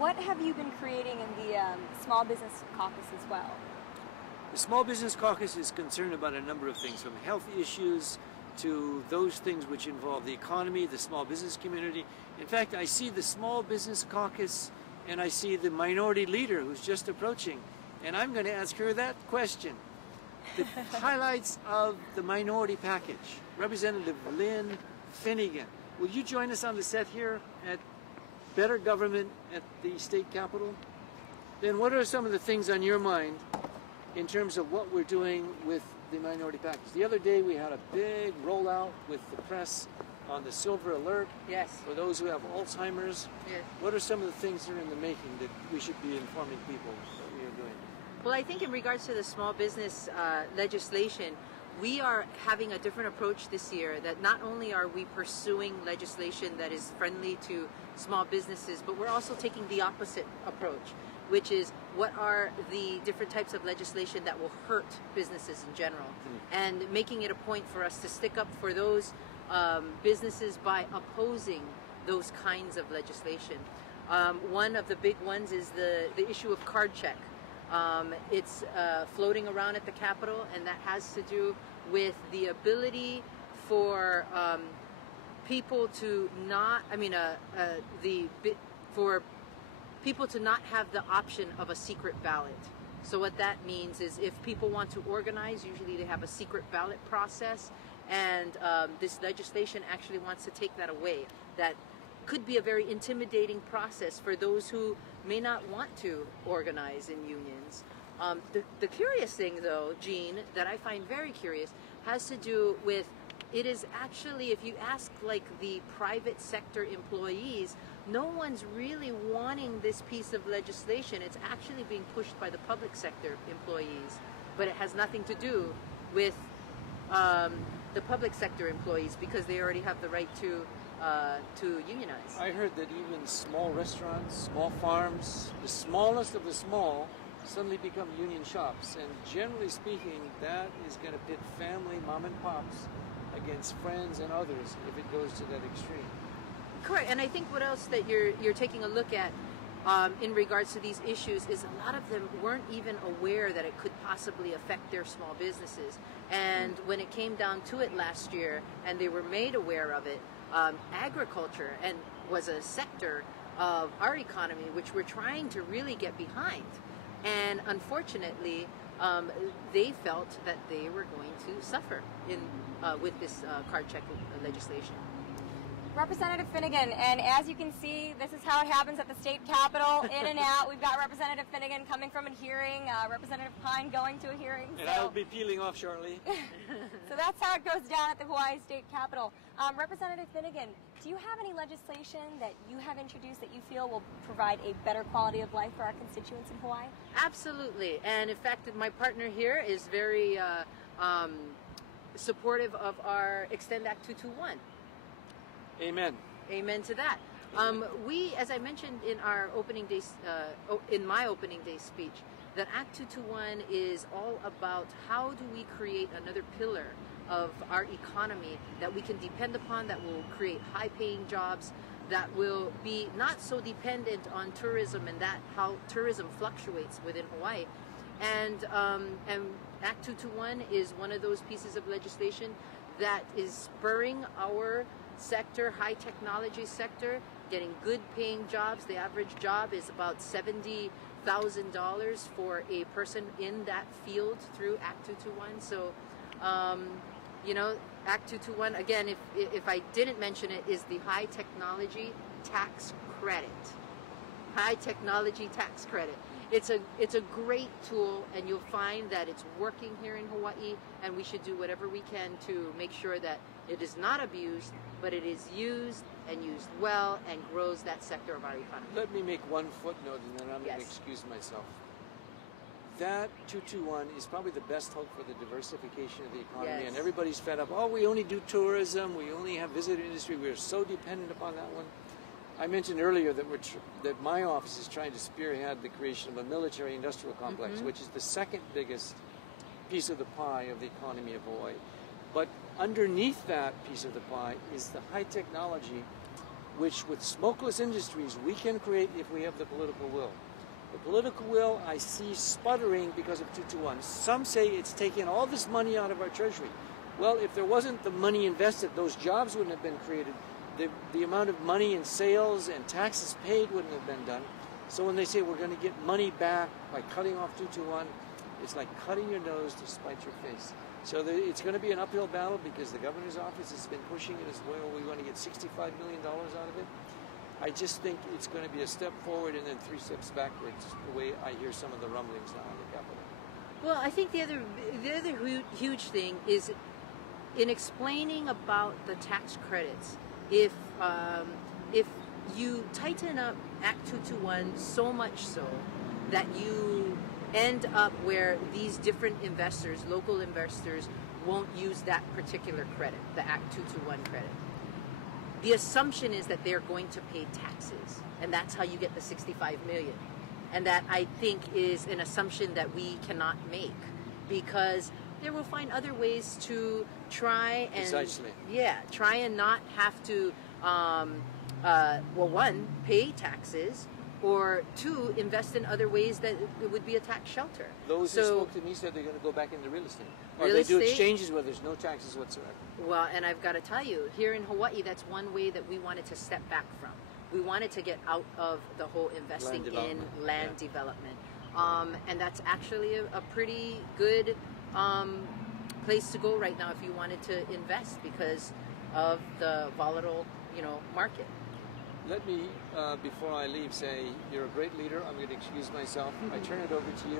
what have you been creating in the Small Business Caucus as well? The Small Business Caucus is concerned about a number of things, from health issues to those things which involve the economy, the small business community. In fact, I see the Small Business Caucus and I see the minority leader who's just approaching, and I'm going to ask her that question. The highlights of the minority package. Representative Lynn, Finnegan, will you join us on the set here at Better Government at the state capitol? Then what are some of the things on your mind in terms of what we're doing with the minority package? The other day we had a big rollout with the press on the Silver Alert. Yes. For those who have Alzheimer's. Yes. What are some of the things that are in the making that we should be informing people that we are doing? Well, I think in regards to the small business legislation, we are having a different approach this year, that not only are we pursuing legislation that is friendly to small businesses, but we're also taking the opposite approach, which is what are the different types of legislation that will hurt businesses in general, and making it a point for us to stick up for those businesses by opposing those kinds of legislation. One of the big ones is the issue of card check. It's floating around at the Capitol, and that has to do with the ability for people to not, for people to not have the option of a secret ballot. So what that means is if people want to organize, usually they have a secret ballot process, and this legislation actually wants to take that away. That could be a very intimidating process for those who may not want to organize in unions. The curious thing, though, Jean, that I find very curious, has to do with, it is actually, if you ask like the private sector employees, no one's really wanting this piece of legislation. It's actually being pushed by the public sector employees, but it has nothing to do with the public sector employees, because they already have the right to unionize. I heard that even small restaurants, small farms, the smallest of the small, suddenly become union shops. And generally speaking, that is going to pit family, mom and pops, against friends and others if it goes to that extreme. Correct. And I think what else that you're taking a look at in regards to these issues is a lot of them weren't even aware that it could possibly affect their small businesses. And when it came down to it last year and they were made aware of it, agriculture was a sector of our economy which we're trying to really get behind. And unfortunately, they felt that they were going to suffer with this card check legislation. Representative Finnegan, and as you can see, this is how it happens at the state capitol, in and out. We've got Representative Finnegan coming from a hearing, Representative Pine going to a hearing. And I'll be peeling off shortly. So that's how it goes down at the Hawaii State Capitol. Representative Finnegan, do you have any legislation that you have introduced that you feel will provide a better quality of life for our constituents in Hawaii? Absolutely. And in fact, my partner here is very supportive of our Extend Act 221. Amen. Amen to that. We, as I mentioned in our opening day, in my opening day speech, that Act 221 is all about how do we create another pillar of our economy that we can depend upon, that will create high-paying jobs, that will be not so dependent on tourism and that how tourism fluctuates within Hawaii. And Act 221 is one of those pieces of legislation that is spurring our sector, high technology sector, getting good paying jobs. The average job is about $70,000 for a person in that field through Act 221. So, Act 221, again, if I didn't mention it, is the high technology tax credit. High technology tax credit. It's a great tool, and you'll find that it's working here in Hawaii, and we should do whatever we can to make sure that it is not abused, but it is used and used well and grows that sector of our economy. Let me make one footnote, and then I'm going to excuse myself. That 221 is probably the best hope for the diversification of the economy, and everybody's fed up. Oh, we only do tourism, we only have visitor industry, we're so dependent upon that one. I mentioned earlier that my office is trying to spearhead the creation of a military-industrial complex, which is the second biggest piece of the pie of the economy of Hawaii. But underneath that piece of the pie is the high technology which with smokeless industries we can create if we have the political will. The political will I see sputtering because of 221. Some say it's taken all this money out of our treasury. Well, if there wasn't the money invested, those jobs wouldn't have been created. The amount of money in sales and taxes paid wouldn't have been done. So when they say we're going to get money back by cutting off 221, it's like cutting your nose to spite your face. So it's going to be an uphill battle because the governor's office has been pushing it as well. We want to get $65 million out of it. I just think it's going to be a step forward and then 3 steps backwards, the way I hear some of the rumblings now in the Capitol. Well, I think the other huge thing is in explaining about the tax credits. If you tighten up Act 221 so much so that you end up where these different investors, local investors, won't use that particular credit, the Act 221 credit. The assumption is that they're going to pay taxes, and that's how you get the $65 million. And that, I think, is an assumption that we cannot make, because they will find other ways to try and try and not have to, well, one, pay taxes, or two, invest in other ways that it would be a tax shelter. Those who spoke to me said they're going to go back into real estate. Or they do exchanges where there's no taxes whatsoever. Well, and I've got to tell you, here in Hawaii, that's one way that we wanted to step back from. We wanted to get out of the whole investing in land development. And that's actually a pretty good place to go right now if you wanted to invest because of the volatile, market. Let me, before I leave, say you're a great leader. I'm going to excuse myself. I turn it over to you.